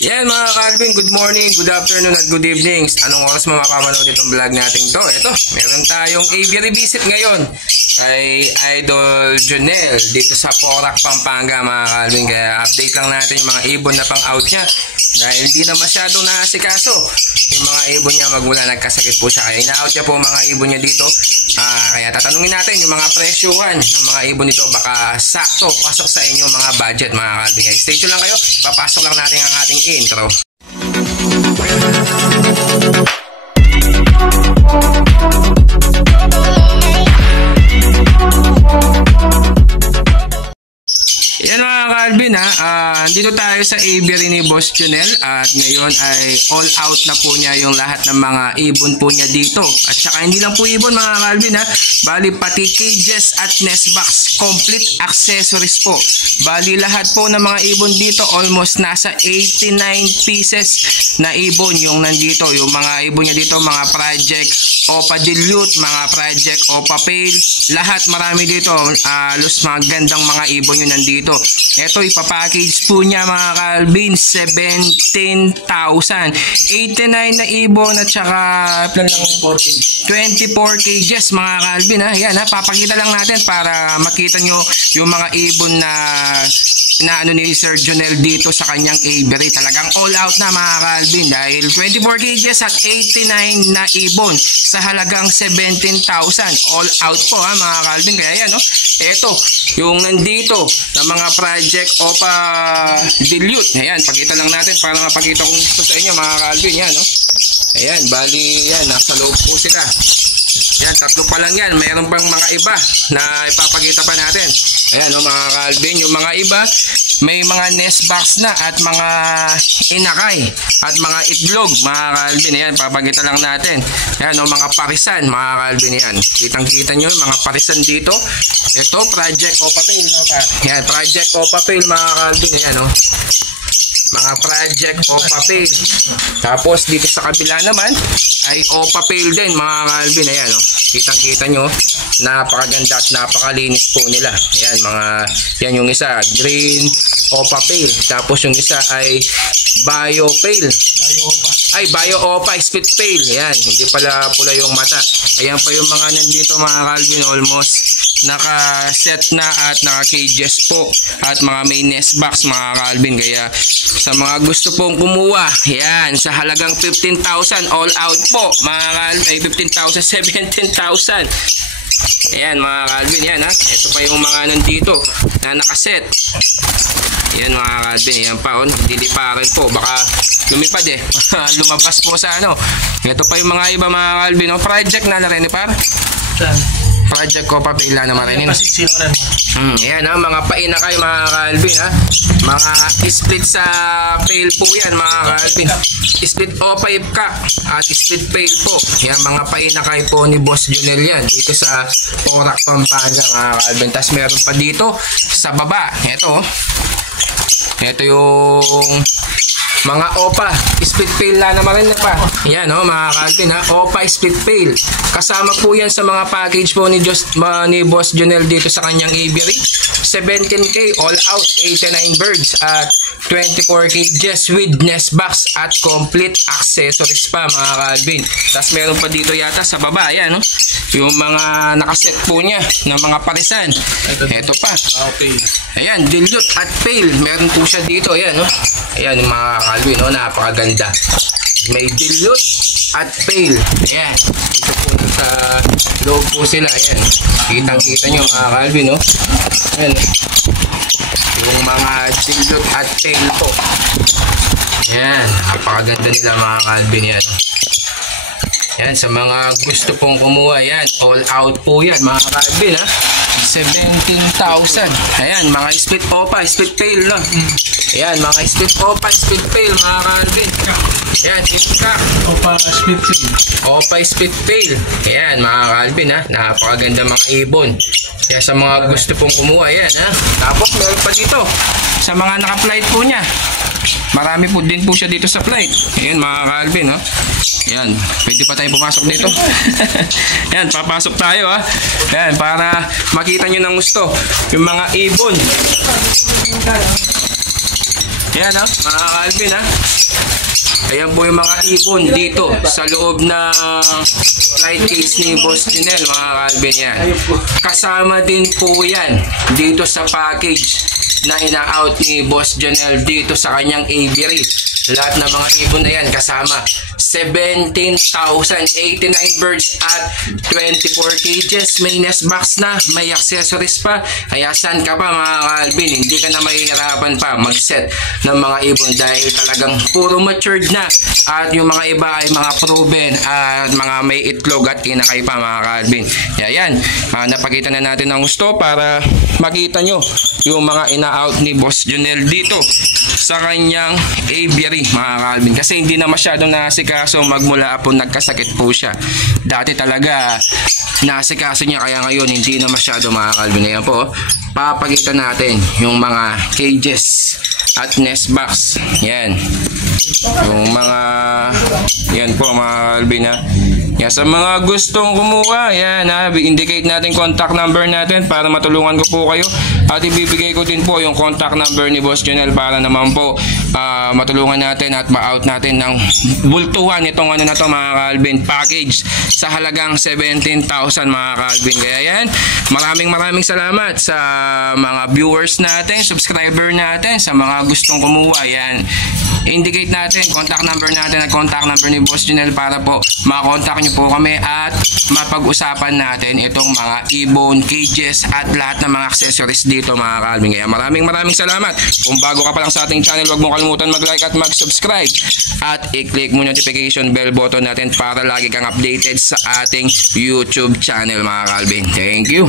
Yan mga Calvin, good morning, good afternoon at good evening. Anong oras mo mapapanood itong vlog natin to? Ito, meron tayong aviary visit ngayon kay Idol Jonel dito sa Porac, Pampanga mga Calvin. Kaya update lang natin yung mga ibon na pang out niya dahil hindi na masyadong naasikaso yung mga ibon niya magmula nagkasakit po siya. Kaya ina-out niya po mga ibon niya dito. Kaya tatanungin natin yung mga presyuhan ng mga ibon nito, baka sakto pasok sa inyo mga budget mga Calvin. Kaya stay tuned lang kayo, papasok lang natin ang ating intro. Yan mga Calvin dito tayo sa aviary ni Boss Jonel at ngayon ay all out na po niya yung lahat ng mga ibon po niya dito. At saka hindi lang po ibon mga Calvin bali pati cages at nest box, complete accessories po. Bali lahat po ng mga ibon dito almost nasa 89 pieces na ibon yung nandito. Yung mga ibon niya dito, mga project Opa Dilute, mga project Opa Pale, lahat marami dito. Halos mga gandang mga ibon yung nandito. Ito ipapackage po niya mga Calvin, 17,000. 89 na ibon at saka 24 cages mga Calvin Yan papakita lang natin para makita nyo yung mga ibon na ano ni Sir Jonel dito sa kanyang aviary. Talagang all out na mga Calvin dahil 24 cages at 89 na ibon sa halagang 17,000. All out po mga Calvin. Kaya yan eto yung nandito na mga project Opa Dilute. Ayan, pakita lang natin para mapakita ko gusto sa inyo mga Calvin. Yan ayan, bali yan, nasa loob po sila. Yan, tatlo pa lang yan. Mayroon pang mga iba na ipapakita pa natin. Ayan mga Calvin, yung mga iba may mga nest box na at mga inakay at mga itlog mga Calvin. Ayan, papakita lang natin. Ayan mga parisan mga Calvin. Ayan, kitang kita nyo mga parisan dito. Ito project Opa Pale Ayan, project Opa Pale mga Calvin. Ayan mga project Opa Pale. Tapos dito sa kabila naman ay Opa Pale din mga Calvin. Ayan kitang kita nyo, napakaganda at napakalinis po nila. Ayan yan yung isa green Opa Pale, tapos yung isa ay Bio Pale, Bio Opa Split Pale. Ayan, hindi pala pula yung mata. Ayan pa yung mga nandito mga Calvin, almost naka-set na at naka-cages po at mga may nest box mga Calvin. Kaya sa mga gusto pong kumuha, yan, sa halagang 15,000 all out po mga Calvin, 15,000, 17,000. Ayan mga Calvin, yan ito pa yung mga nandito na nakaset. Yan mga Calvin, yan pa diliparan po, baka lumipad lumabas po sa ito pa yung mga iba mga Calvin, project na rin par project Opa Pale na marin. Ayan mga painakay mga Calvin mga split sa pail po yan mga Calvin, split Opa Ipka at split pail po. Yan mga painakay po ni Boss Jonel yan dito sa Porac, Pampanga mga Calvin. Tas meron pa dito sa baba, ito yung mga Opa split pail na naman rin pa. Yan mga Calvin Opa split pail. Kasama po yan sa mga package po ni Boss Jonel dito sa kanyang aviary. 17K all out, 89 birds at 24 cages with nest box at complete accessories pa mga Calvin. Tapos meron pa dito yata sa baba, ayan yung mga nakaset po niya ng mga parisan. Ito pa. Ayan, dilute at pail. Meron po siya dito, ayan ayan yung mga Calvin, napakaganda. May dilute at pail. Ayan, ito po sa loob po sila. Ayan, kitang-kita nyo mga Calvin, ayan yung mga dilute at pail po. Ayan, napakaganda nila mga Calvin. Yan, sa mga gusto pong kumuha, yan, all out po yan mga Calvin 17,000. Ayan, mga split Opa, split pail Ayan, mga split Opa, split pail mga Calvin. Ayan, Ipka Opa split pail. Opa split pail. Ayan mga Calvin napakaganda mga ibon. Kaya sa mga gusto pong kumuha, yan Tapos meron pa dito sa mga naka-flight po niya. Marami po din po siya dito sa flight. Ayan mga Calvin Yan, pwede pa tayo pumasok dito. Yan, papasok tayo Yan, para makita nyo ng gusto yung mga ibon. Yan ha, mga Calvin ha. Ayan po yung mga ibon dito sa loob ng flight case ni Boss Junel, mga Calvin yan. Kasama din po yan dito sa package na ina-out ni Boss Junel dito sa kanyang aviary. Lahat ng mga ibon na yan kasama. 17,089 birds at 24 cages. May nest box na, may accessories pa. Kaya saan ka pa mga Calvin, hindi ka na mahihirapan pa mag-set ng mga ibon dahil talagang puro matured na. At yung mga iba ay mga proven at mga may itlog at kinakay pa mga Calvin. Yan, napakita na natin ang gusto para makita nyo yung mga ina-out ni Boss Junel dito sa kanyang aviary mga Calvin. Kasi hindi na masyadong nasikaso magmula po nagkasakit po siya. Dati talaga nasikaso niya, kaya ngayon hindi na masyado mga Calvin. Ayan po, papakita natin yung mga cages at nest box. Yan. Yung mga yan po mga Calvin ha. Yan, sa mga gustong kumuha, yan ha, indicate natin contact number natin para matulungan ko po kayo. At ibibigay ko din po yung contact number ni Boss Junel para naman po matulungan natin at ma-out natin ng bultuhan itong ano na to mga Calvin package sa halagang 17,000 mga Calvin. Kaya yan, maraming salamat sa mga viewers natin, subscriber natin, sa mga gustong kumuha. Yan, indicate natin contact number natin at contact number ni Boss Junel para po makontak nyo po kami at mapag-usapan natin itong mga ibon, cages at lahat ng mga accessories dito mga Calvin. Kaya maraming salamat. Kung bago ka pa lang sa ating channel, huwag mo kalimutan mag-like at mag-subscribe at i-click mo notification bell button natin para lagi kang updated sa ating YouTube channel mga Calvin. Thank you.